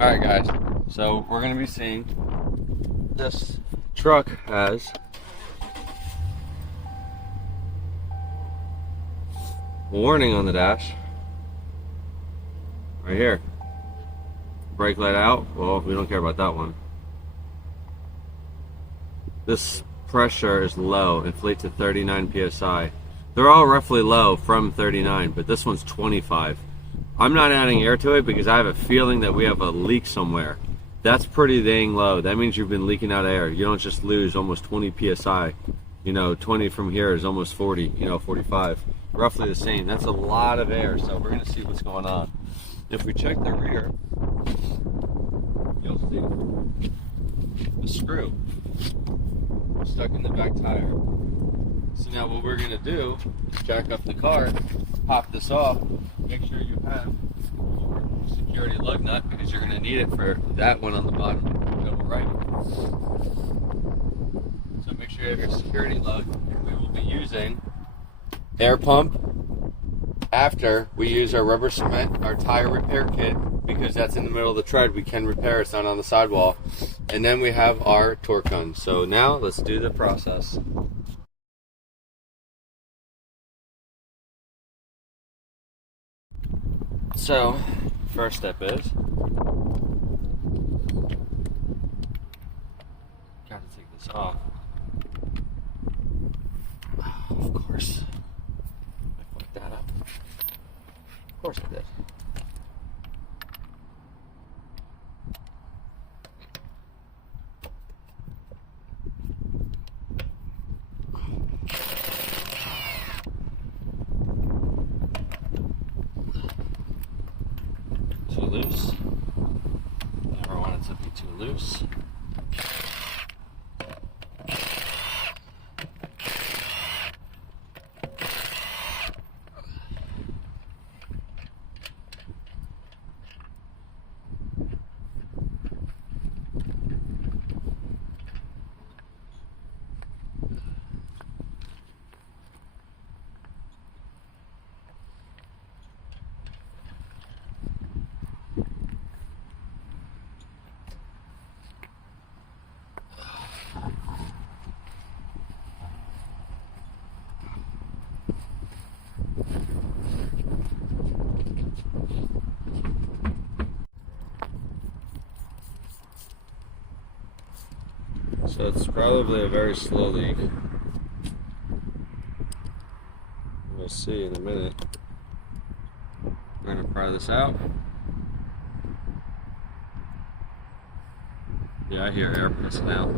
Alright guys, so we're going to be seeing this truck has a warning on the dash right here. Brake light out. Well, we don't care about that one. This pressure is low, inflate to 39 psi. They're all roughly low from 39, but this one's 25. I'm not adding air to it because I have a feeling that we have a leak somewhere. That's pretty dang low. That means you've been leaking out air. You don't just lose almost 20 psi. You know, 20 from here is almost 40, 45. Roughly the same. That's a lot of air, so we're going to see what's going on. If we check the rear, you'll see the screw stuck in the back tire. So now what we're going to do is jack up the car, pop this off, make sure you have your security lug nut because you're going to need it for that one on the bottom, double right. So make sure you have your security lug. We will be using air pump after we use our rubber cement, our tire repair kit, because that's in the middle of the tread. We can repair, it's not on the sidewall. And then we have our torque gun. So now let's do the process. So, first step is got to take this off. Of course, I fucked that up. Of course I did. Too loose. Never want it to be too loose. So it's probably a very slow leak. We'll see in a minute. We're going to pry this out. Yeah, I hear air pressing out.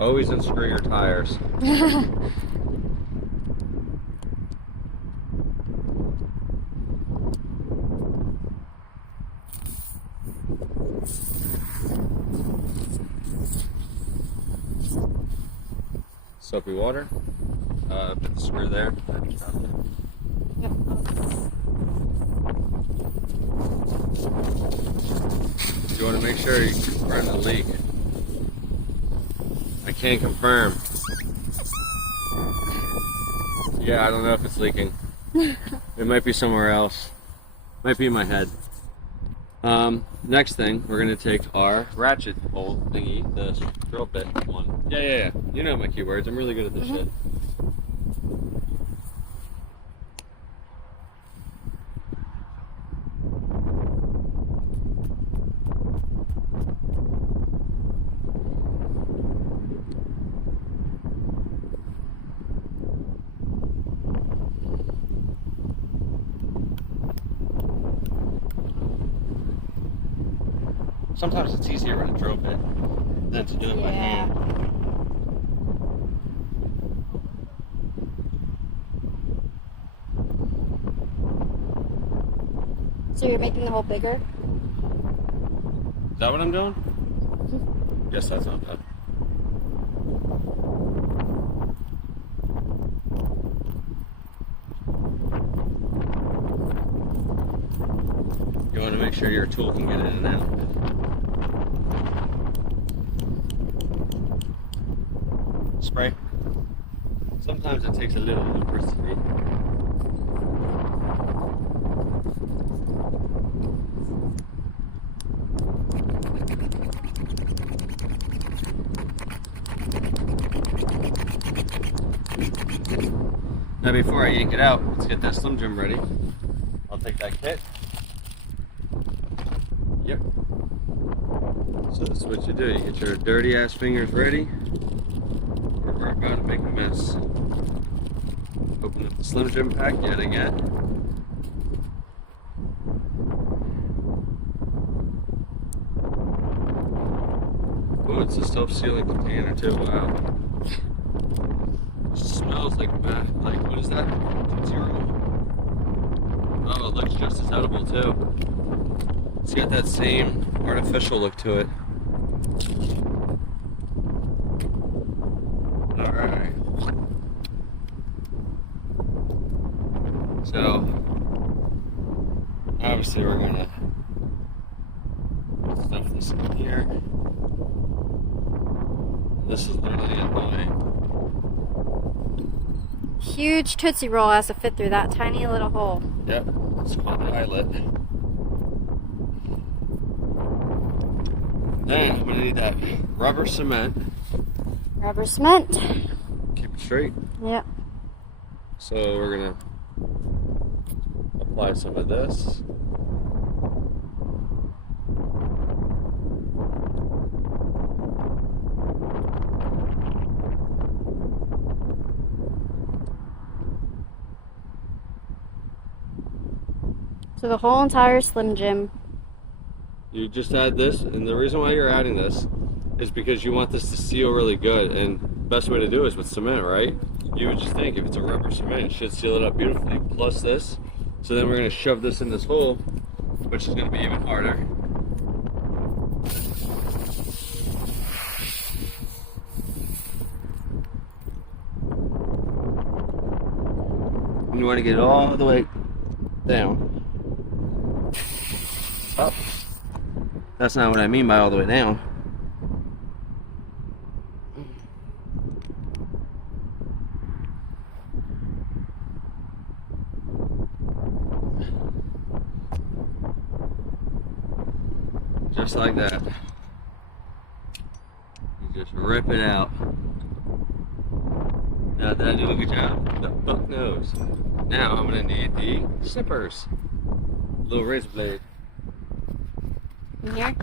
Always unscrew your tires. Soapy water. Put the screw there. Yep. You want to make sure you confirm the leak. I can't confirm. Yeah, I don't know if it's leaking. It might be somewhere else. Might be in my head. Next thing, we're gonna take our ratchet bolt thingy, the drill bit one. Yeah. You know my keywords. I'm really good at this shit. Sometimes it's easier with a drill bit than to do it by hand. So you're making the hole bigger? Is that what I'm doing? Yes, that's not bad. You want to make sure your tool can get in and out. Spray. Sometimes it takes a little lubricity. Now before I yank it out, let's get that Slim Jim ready. I'll take that kit. Yep. So that's what you do. You get your dirty ass fingers ready. We're about to make a mess. Open up the Slim Jim pack yet again. Oh, it's a self-sealing container too. Wow. It smells like what is that? Zero. Oh, it looks just as edible too. It's got that same artificial look to it. Alright. So, obviously we're gonna stuff this in here. This is literally it, my Huge Tootsie Roll has to fit through that tiny little hole. Yep, it's called the eyelet. Then I'm gonna need that rubber cement. Rubber cement. Keep it straight. Yep. So we're gonna apply some of this. So the whole entire Slim Jim. You just add this, and the reason why you're adding this is because you want this to seal really good, and the best way to do it is with cement, right? You would just think if it's a rubber cement, it should seal it up beautifully, plus this. So then we're going to shove this in this hole, which is going to be even harder. And you want to get it all the way down. Up. That's not what I mean by all the way down. Just like that. You just rip it out. Now did I do a good job? The fuck knows. Now I'm gonna need the snippers. Little razor blade. In here?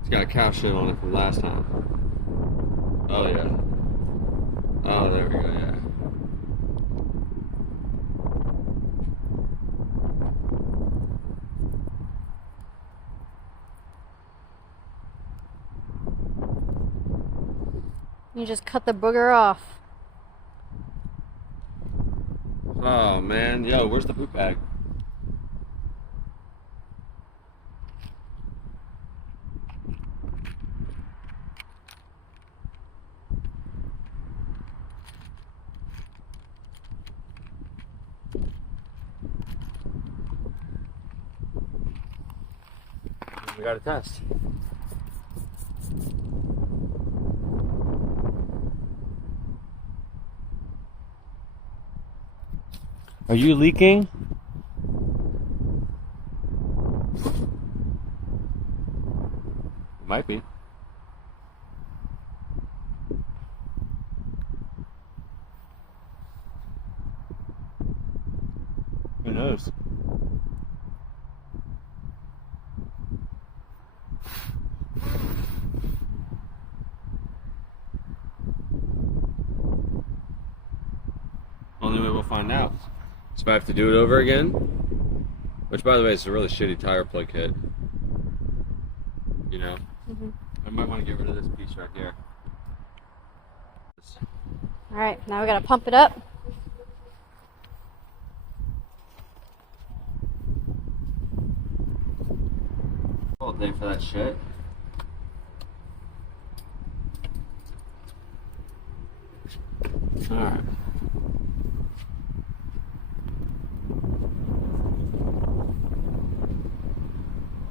It's got cow shit on it from last time. Oh yeah. Oh, there we go, yeah. You just cut the booger off. Oh man, yo, where's the poop bag? We got a test. Are you leaking? Might be. Who knows? Only way we'll find out. So if I have to do it over again, which by the way is a really shitty tire plug kit, you know, I might want to get rid of this piece right here. Alright, now we gotta pump it up. All day for that shit. Alright.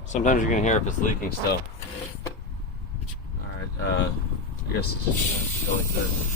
Sometimes you're gonna hear if it's leaking still. Alright, I guess it's just gonna go like this.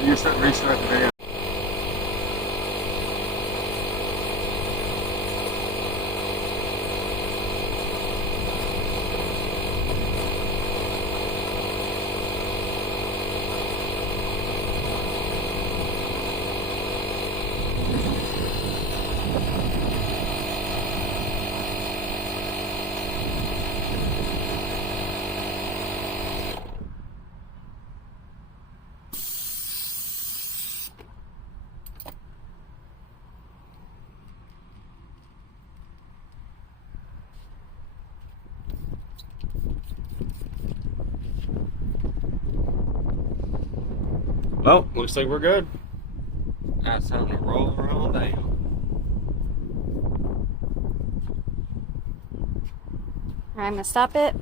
You restart the video. Well, looks like we're good. Now it's time to roll around down. Alright, I'm gonna stop it.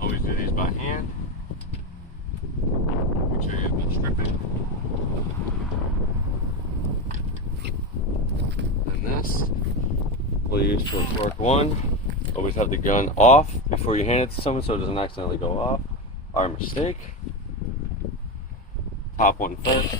Always do these by hand. Make sure you have been stripping. And this we'll use for work one. Always have the gun off before you hand it to someone so it doesn't accidentally go off. Our mistake. Top one first.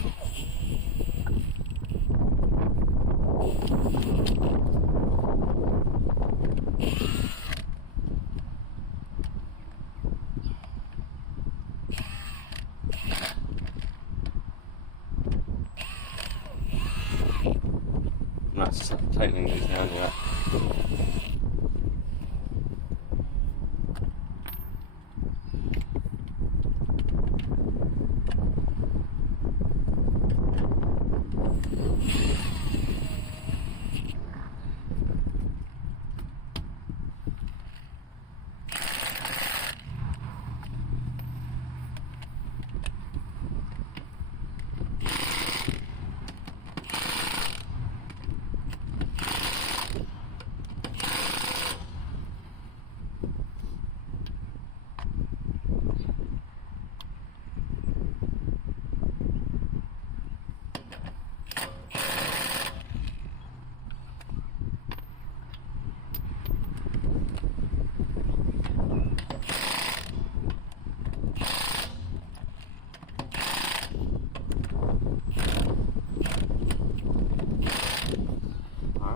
I'm not tightening these down yet.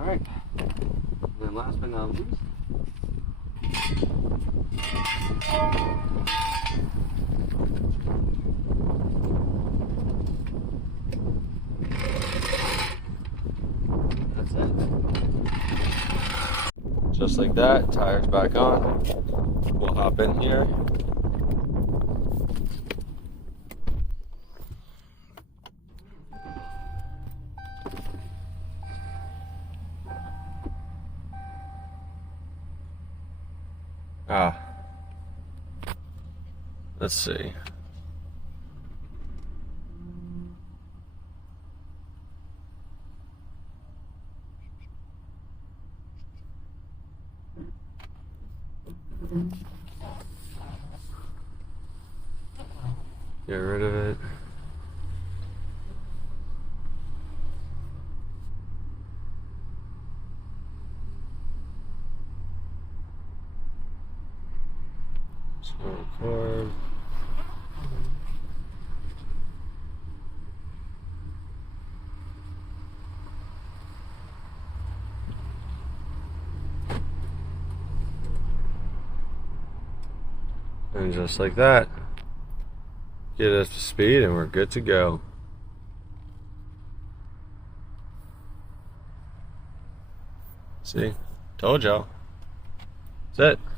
Alright. And then last but not least, that's it. Just like that, tires back on. We'll hop in here. Let's see. Get rid of it. Record. And just like that, get us to speed and we're good to go. See? Told y'all. That's it.